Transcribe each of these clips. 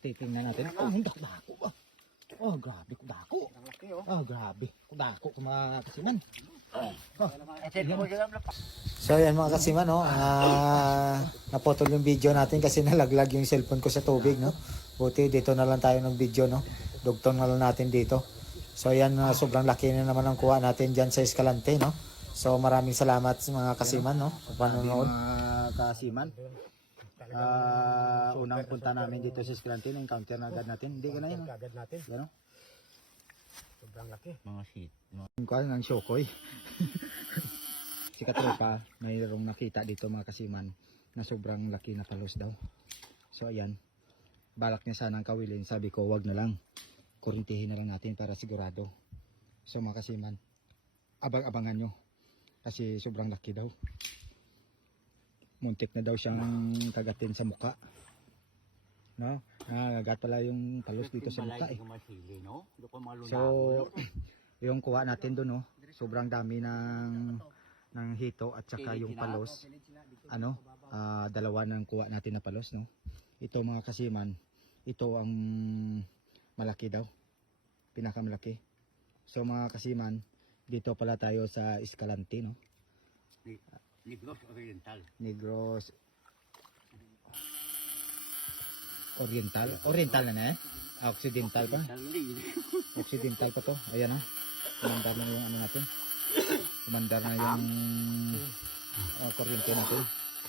Titingnan natin. Oh, ang dako ba? Oh, grabe ko dako. Oh, grabe. Dako ko mga kasiman. So yan mga kasiman, no? Naputol yung video natin kasi nalaglag yung cellphone ko sa tubig, no? Buti dito na lang tayo ng video, no? Dugtong na lang natin dito. So yan, sobrang laki na naman ang kuha natin dyan sa Escalante, no? So maraming salamat sa mga kasiman, no? Sa panonood. Mga kasiman. Unang punta namin dito sa Escalante, encounter na agad natin. Hindi ka na yun. Agad natin. Gano? Sobrang laki. Mga shit. Kuha ng Shokoy. Si Katropa, mayroong nakita dito mga kasiman na sobrang laki na palos daw. So ayan, balak niya sanang kawilin. Sabi ko wag na lang, kurintihin na lang natin para sigurado. So mga kasiman, abang-abangan nyo kasi sobrang laki daw. Muntik na daw siyang kagatin sa muka. No? Nagagat pala yung palos dito sa muka eh. So yung kuha natin doon, no? Sobrang dami ng hito at saka yung palos. Ano? Dalawa ng kuha natin na palos, no? Ito mga kasiman, ito ang malaki daw. Pinakamalaki. So mga kasiman, dito pala tayo sa Escalante, no? Negros Oriental. Negros Oriental. Oriental na eh? Occidental pa? Occidental pa to. Ayan ha. Kumandar na yung ano natin. Kumandar na yung kuryente natin.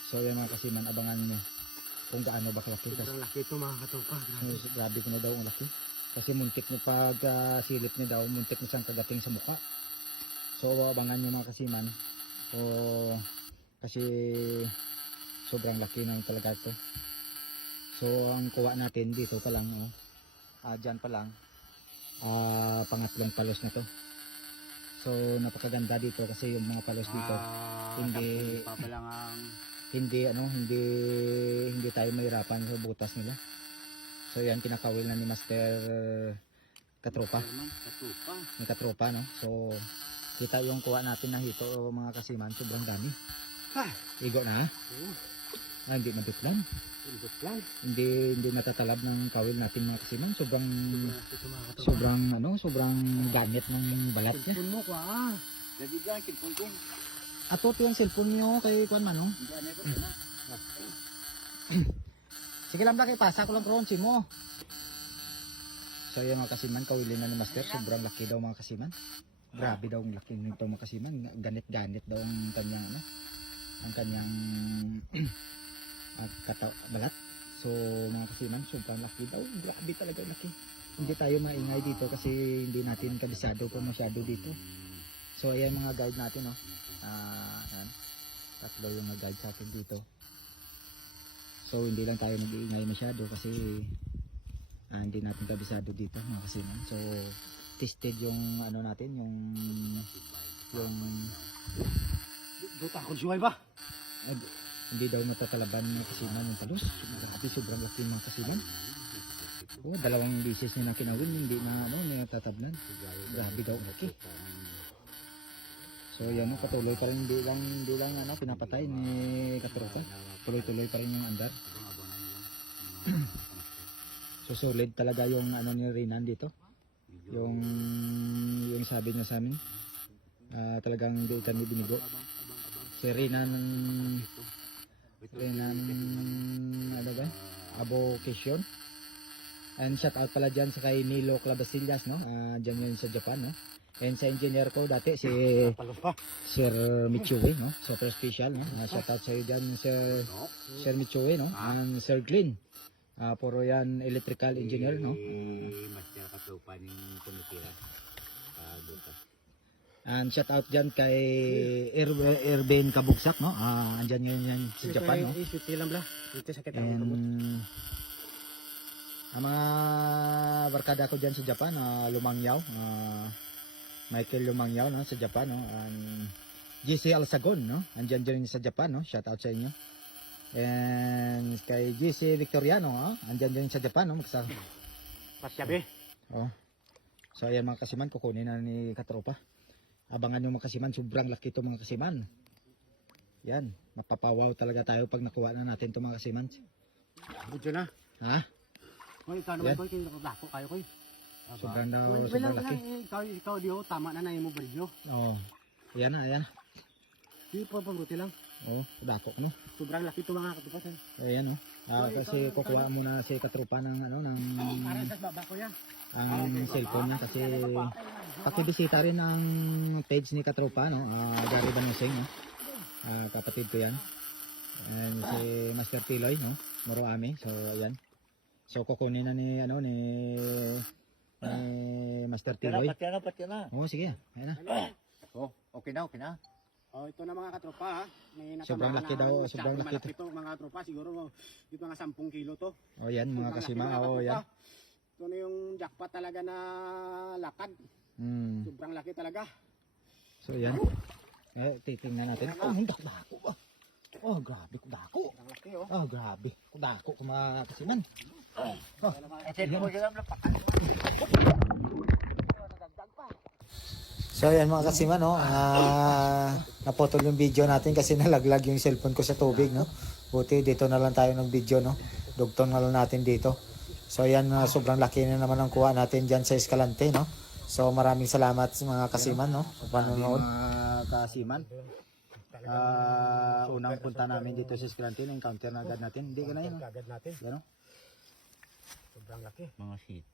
So yan mga kasiman, abangan nyo kung gaano ba kalaki. Ang laki ito mga katopa. Grabe ko na daw ang laki. Kasi muntik mo pag silip niya daw, muntik mo siyang kagating sa mukha. So abangan nyo mga kasiman. So kasi sobrang laki ng talaga ito. So ang kuha natin dito pa lang, dyan pa lang, pangatlong palos na to. So napakaganda dito kasi yung mga palos dito hindi tayo mahirapan sa butas nila. So yan, kinakawil na ni Master Katropa. Ni Katropa, no? So kita yung kuha natin na hito mga kasiman, sobrang dami. Igo na? Hindi madutlan. Hindi natatalab ng kawil natin mga kasiman. Sobrang ganit ng balat niya. Cellphone mo ko cellphone ko. Ato ito yung cellphone niyo kay Kuan man, no? Sige lang laki, pasa ko lang bronze mo. So yung mga kasiman, kawilin na ni Master. Sobrang laki daw mga kasiman. Grabe daw ang laki nito mga kasiman. Ganit-ganit daw ang kanyang balat. So mga kasiman, sobrang laki daw. Grabe talaga laki. Hindi tayo maingay dito kasi hindi natin kabisado po masyado dito. So ayan mga guide natin, no? Ayan. Tatlo yung nag-guide sa atin dito. So hindi lang tayo nag-iingay masyado kasi hindi natin kabisado dito mga kasiman. So tested yung ano natin, yung Duta ko siya ba? hindi daw natatalaban ng kasiman yung palos. Grabe, sobrang laki mga kasiman. Dalawang bisis niya na kinawin, hindi na tatabnan. Grabe daw laki. So yan, patuloy pa rin, hindi lang pinapatay ni Katropa. Tuloy-tuloy pa rin yung andar. So solid talaga yung ni Rinan dito. Yung sabi niya sa amin, talagang hindi kami binigo. Si Rinan Avocation. And shout out pala dyan sa kay Nilo Clabasillas, no? Dyan yun sa Japan, no? And sa engineer ko dati si Sir Michui, no? Super special, no? Shout out sa iyo dyan Sir Michui, no? And Sir Glenn. Puro yan electrical engineer, no? Master Katropa ng tumitira. And shout out dyan kay Erben Kabugsak, no? Andyan yan sa Japan, no? And ang mga barkada ko dyan sa Japan, Lumangyaw, Michael Lumangyaw, no? Sa Japan, no? And GC Alsagon, no? Andyan dyan sa Japan, no? Shout out sa inyo. And kay GC Victoriano, andyan dyan sa Japan, no? Pasyabe. So ayan mga kasiman, kukunin na ni Katropa. Abangan nyo mga kasiman, sobrang laki ito mga kasiman. Yan, mapapawaw talaga tayo pag nakuha na natin ito mga kasiman. Budyo na. Ha? Koy, ikaw naman Yan. koy, kung nakadako kayo koy. Sobrang daw, Wala sobrang lang, laki. ikaw diyo, tama na na yung mo brilyo. Oo. Ayan na, ayan. Di pa pagruti lang. Oo, dako no. Sobrang laki ito mga katupas. Ayan no. Kasi kukuha muna si katropa ng ano ng Para sa baba ko yan. ang cellphone niya kasi pakibisita rin ang page ni katropa no. Gary Banusing no. Kapatid ko yan. And si Master Tiloy no. Moro Ami. So ayan. So kukunin na ni ano ni Master Tiloy. Pati na. Oo, sige. Ayan na. Oh, okay na. Oh, ito na mga katropa ha. May Sobrang laki daw, sobrang laki malaki to mga katropa. Siguro dito mga 10 kilo to. O yan mga Sobrang kasima. laki, mga Oo, katropa. yan. Ito na yung jackpot talaga na lakad. Sobrang laki talaga. So yan. Titingnan natin. Oh, hindi dako. Oh, grabe dako. Sobrang laki oh. Oh, grabe. Dako ko mga kasiman. So ayan mga kasima no, naputol yung video natin kasi nalaglag yung cellphone ko sa tubig no. Buti dito na lang tayo nag-video no. Dugtong na lang natin dito. So ayan sobrang laki na naman ang kuha natin diyan sa Escalante no. So maraming salamat sa mga kasiman no sa panonood. Mga kasiman. Unang punta namin dito sa Escalante, encounter na agad natin. Hindi ka na yun. Agad natin. Yan no. Sobrang laki. Mga shit.